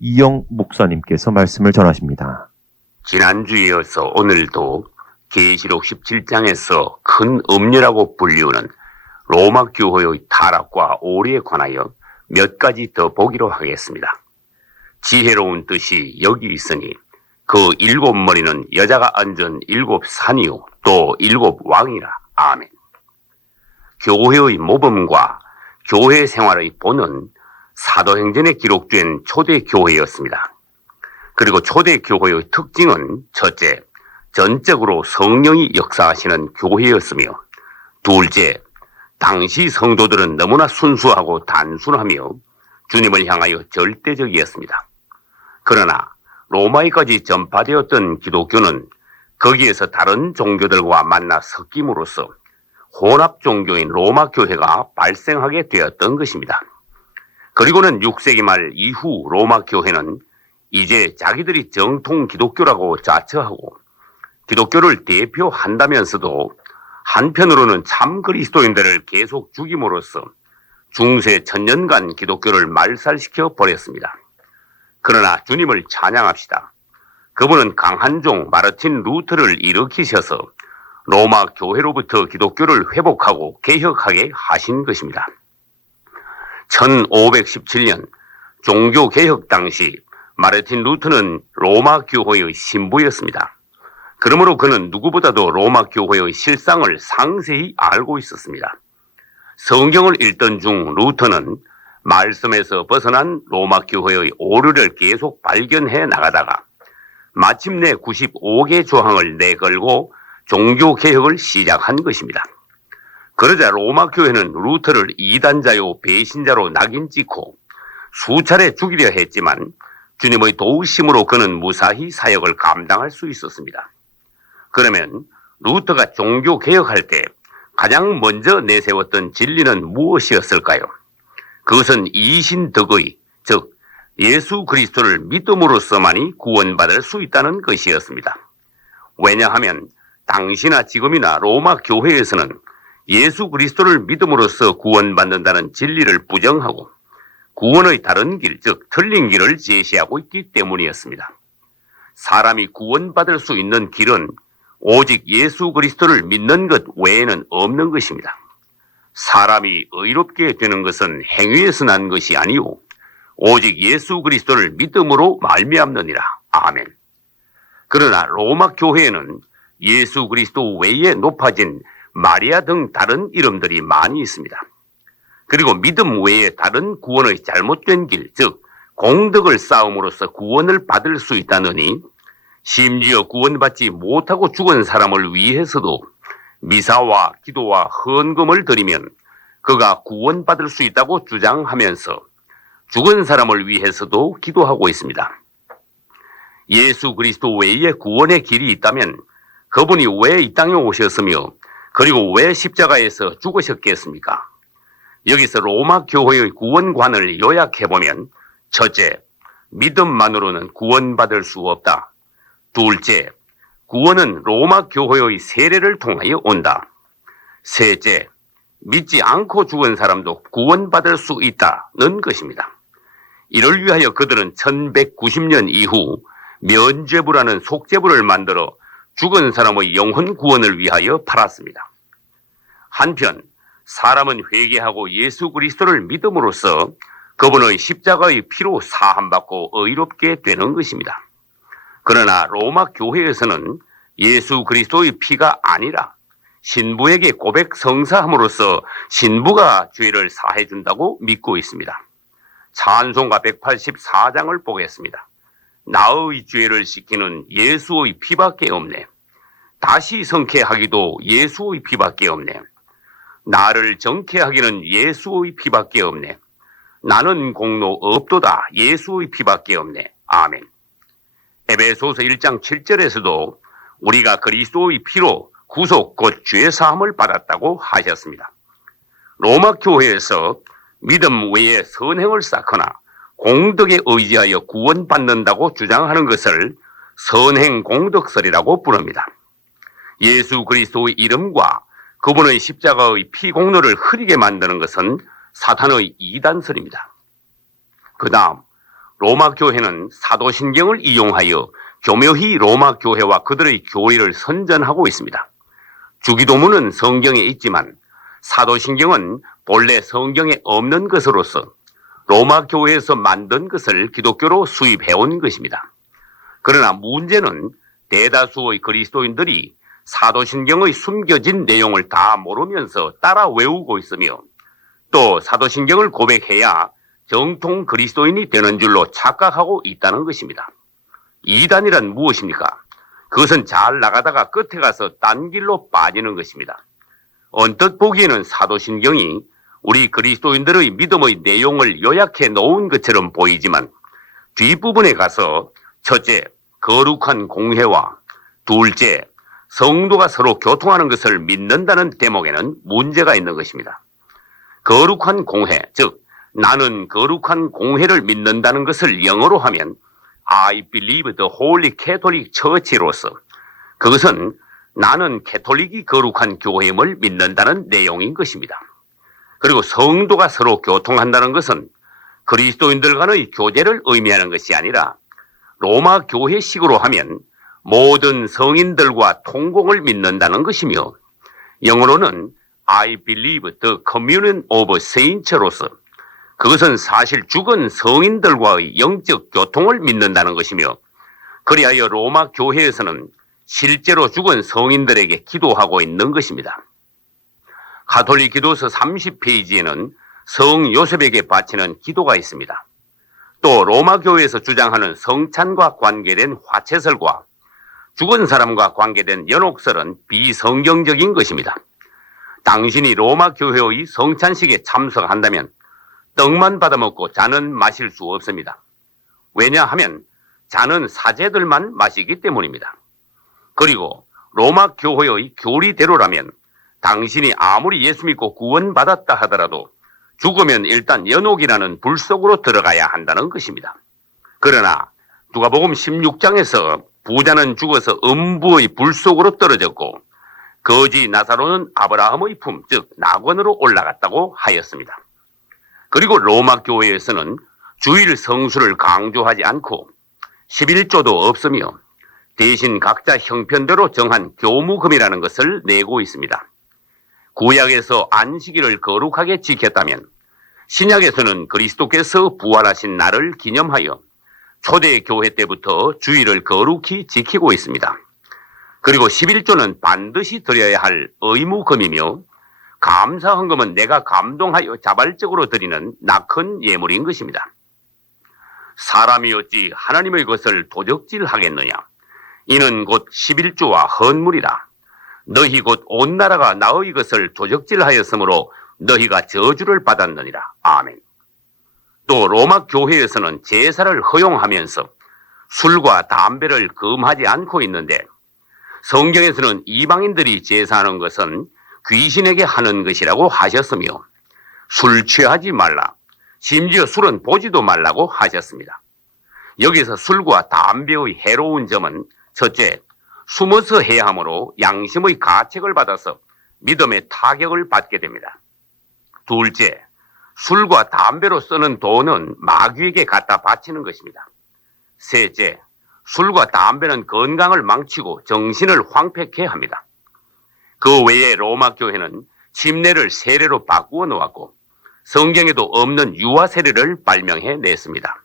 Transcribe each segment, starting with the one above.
이영 목사님께서 말씀을 전하십니다. 지난주에 이어서 오늘도 계시록 17장에서 큰 음녀라고 불리우는 로마 교회의 타락과 오류에 관하여 몇 가지 더 보기로 하겠습니다. 지혜로운 뜻이 여기 있으니 그 일곱 머리는 여자가 앉은 일곱 산이요 또 일곱 왕이라. 아멘. 교회의 모범과 교회 생활의 본은 사도행전에 기록된 초대교회였습니다. 그리고 초대교회의 특징은 첫째, 전적으로 성령이 역사하시는 교회였으며, 둘째, 당시 성도들은 너무나 순수하고 단순하며 주님을 향하여 절대적이었습니다. 그러나 로마에까지 전파되었던 기독교는 거기에서 다른 종교들과 만나 섞임으로써 혼합 종교인 로마 교회가 발생하게 되었던 것입니다. 그리고는 6세기 말 이후 로마 교회는 이제 자기들이 정통 기독교라고 자처하고 기독교를 대표한다면서도 한편으로는 참 그리스도인들을 계속 죽임으로써 중세 천년간 기독교를 말살시켜 버렸습니다. 그러나 주님을 찬양합시다. 그분은 강한 종 마르틴 루터를 일으키셔서 로마 교회로부터 기독교를 회복하고 개혁하게 하신 것입니다. 1517년 종교개혁 당시 마르틴 루터는 로마 교회의 신부였습니다. 그러므로 그는 누구보다도 로마 교회의 실상을 상세히 알고 있었습니다. 성경을 읽던 중 루터는 말씀에서 벗어난 로마 교회의 오류를 계속 발견해 나가다가 마침내 95개 조항을 내걸고 종교개혁을 시작한 것입니다. 그러자 로마 교회는 루터를 이단자요 배신자로 낙인 찍고 수차례 죽이려 했지만 주님의 도우심으로 그는 무사히 사역을 감당할 수 있었습니다. 그러면 루터가 종교개혁할 때 가장 먼저 내세웠던 진리는 무엇이었을까요? 그것은 이신덕의, 즉 예수 그리스도를 믿음으로써만이 구원받을 수 있다는 것이었습니다. 왜냐하면 당시나 지금이나 로마 교회에서는 예수 그리스도를 믿음으로써 구원받는다는 진리를 부정하고 구원의 다른 길, 즉 틀린 길을 제시하고 있기 때문이었습니다. 사람이 구원받을 수 있는 길은 오직 예수 그리스도를 믿는 것 외에는 없는 것입니다. 사람이 의롭게 되는 것은 행위에서 난 것이 아니오 오직 예수 그리스도를 믿음으로 말미암느니라. 아멘. 그러나 로마 교회에는 예수 그리스도 외에 높아진 마리아 등 다른 이름들이 많이 있습니다. 그리고 믿음 외에 다른 구원의 잘못된 길, 즉 공덕을 쌓음으로써 구원을 받을 수 있다느니 심지어 구원받지 못하고 죽은 사람을 위해서도 미사와 기도와 헌금을 드리면 그가 구원받을 수 있다고 주장하면서 죽은 사람을 위해서도 기도하고 있습니다. 예수 그리스도 외에 구원의 길이 있다면 그분이 왜 이 땅에 오셨으며 그리고 왜 십자가에서 죽으셨겠습니까? 여기서 로마 교회의 구원관을 요약해보면 첫째, 믿음만으로는 구원받을 수 없다. 둘째, 구원은 로마 교회의 세례를 통하여 온다. 셋째, 믿지 않고 죽은 사람도 구원받을 수 있다는 것입니다. 이를 위하여 그들은 1190년 이후 면죄부라는 속죄부를 만들어 죽은 사람의 영혼 구원을 위하여 팔았습니다. 한편 사람은 회개하고 예수 그리스도를 믿음으로써 그분의 십자가의 피로 사함받고 의롭게 되는 것입니다. 그러나 로마 교회에서는 예수 그리스도의 피가 아니라 신부에게 고백 성사함으로써 신부가 죄를 사해준다고 믿고 있습니다. 찬송가 184장을 보겠습니다. 나의 죄를 씻기는 예수의 피밖에 없네. 다시 성케하기도 예수의 피밖에 없네. 나를 정케하기는 예수의 피밖에 없네. 나는 공로 없도다. 예수의 피밖에 없네. 아멘. 에베소서 1장 7절에서도 우리가 그리스도의 피로 구속 곧 죄사함을 받았다고 하셨습니다. 로마 교회에서 믿음 외에 선행을 쌓거나 공덕에 의지하여 구원받는다고 주장하는 것을 선행 공덕설이라고 부릅니다. 예수 그리스도의 이름과 그분의 십자가의 피 공로를 흐리게 만드는 것은 사탄의 이단설입니다. 그 다음 로마 교회는 사도신경을 이용하여 교묘히 로마 교회와 그들의 교리를 선전하고 있습니다. 주기도문은 성경에 있지만 사도신경은 본래 성경에 없는 것으로서 로마 교회에서 만든 것을 기독교로 수입해온 것입니다. 그러나 문제는 대다수의 그리스도인들이 사도신경의 숨겨진 내용을 다 모르면서 따라 외우고 있으며 또 사도신경을 고백해야 정통 그리스도인이 되는 줄로 착각하고 있다는 것입니다. 이단이란 무엇입니까? 그것은 잘 나가다가 끝에 가서 딴 길로 빠지는 것입니다. 언뜻 보기에는 사도신경이 우리 그리스도인들의 믿음의 내용을 요약해 놓은 것처럼 보이지만 뒷부분에 가서 첫째, 거룩한 공회와 둘째, 성도가 서로 교통하는 것을 믿는다는 대목에는 문제가 있는 것입니다. 거룩한 공회, 즉 나는 거룩한 공회를 믿는다는 것을 영어로 하면 I believe the Holy Catholic Church로서 그것은 나는 캐톨릭이 거룩한 교회임을 믿는다는 내용인 것입니다. 그리고 성도가 서로 교통한다는 것은 그리스도인들 간의 교제를 의미하는 것이 아니라 로마 교회식으로 하면 모든 성인들과 통공을 믿는다는 것이며 영어로는 I believe the communion of saints로서 그것은 사실 죽은 성인들과의 영적 교통을 믿는다는 것이며 그리하여 로마 교회에서는 실제로 죽은 성인들에게 기도하고 있는 것입니다. 가톨릭 기도서 30페이지에는 성 요셉에게 바치는 기도가 있습니다. 또 로마 교회에서 주장하는 성찬과 관계된 화채설과 죽은 사람과 관계된 연옥설은 비성경적인 것입니다. 당신이 로마 교회의 성찬식에 참석한다면 떡만 받아먹고 잔은 마실 수 없습니다. 왜냐하면 잔은 사제들만 마시기 때문입니다. 그리고 로마 교회의 교리대로라면 당신이 아무리 예수 믿고 구원받았다 하더라도 죽으면 일단 연옥이라는 불 속으로 들어가야 한다는 것입니다. 그러나 누가복음 16장에서 부자는 죽어서 음부의 불 속으로 떨어졌고 거지 나사로는 아브라함의 품, 즉 낙원으로 올라갔다고 하였습니다. 그리고 로마 교회에서는 주일 성수를 강조하지 않고 11조도 없으며 대신 각자 형편대로 정한 교무금이라는 것을 내고 있습니다. 구약에서 안식일을 거룩하게 지켰다면 신약에서는 그리스도께서 부활하신 날을 기념하여 초대 교회 때부터 주일을 거룩히 지키고 있습니다. 그리고 11조는 반드시 드려야 할 의무금이며 감사헌금은 내가 감동하여 자발적으로 드리는 낙헌 예물인 것입니다. 사람이 어찌 하나님의 것을 도적질하겠느냐? 이는 곧 11조와 헌물이라. 너희 곧 온 나라가 나의 것을 도적질하였으므로 너희가 저주를 받았느니라. 아멘. 또 로마 교회에서는 제사를 허용하면서 술과 담배를 금하지 않고 있는데 성경에서는 이방인들이 제사하는 것은 귀신에게 하는 것이라고 하셨으며 술 취하지 말라. 심지어 술은 보지도 말라고 하셨습니다. 여기서 술과 담배의 해로운 점은 첫째, 숨어서 해야 하므로 양심의 가책을 받아서 믿음의 타격을 받게 됩니다. 둘째, 술과 담배로 쓰는 돈은 마귀에게 갖다 바치는 것입니다. 셋째, 술과 담배는 건강을 망치고 정신을 황폐케 합니다. 그 외에 로마 교회는 침례를 세례로 바꾸어 놓았고 성경에도 없는 유아 세례를 발명해 냈습니다.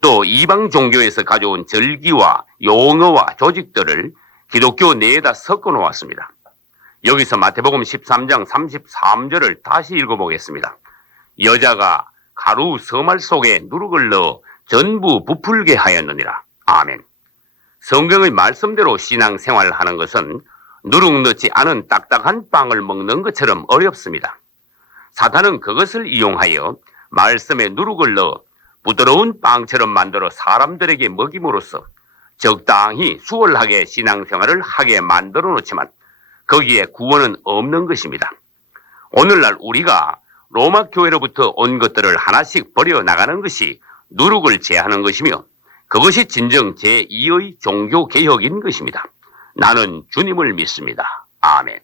또 이방 종교에서 가져온 절기와 용어와 조직들을 기독교 내에다 섞어 놓았습니다. 여기서 마태복음 13장 33절을 다시 읽어보겠습니다. 여자가 가루 서말 속에 누룩을 넣어 전부 부풀게 하였느니라. 아멘. 성경의 말씀대로 신앙생활을 하는 것은 누룩 넣지 않은 딱딱한 빵을 먹는 것처럼 어렵습니다. 사탄은 그것을 이용하여 말씀에 누룩을 넣어 부드러운 빵처럼 만들어 사람들에게 먹임으로써 적당히 수월하게 신앙생활을 하게 만들어 놓지만 거기에 구원은 없는 것입니다. 오늘날 우리가 로마 교회로부터 온 것들을 하나씩 버려나가는 것이 누룩을 제하는 것이며 그것이 진정 제2의 종교개혁인 것입니다. 나는 주님을 믿습니다. 아멘.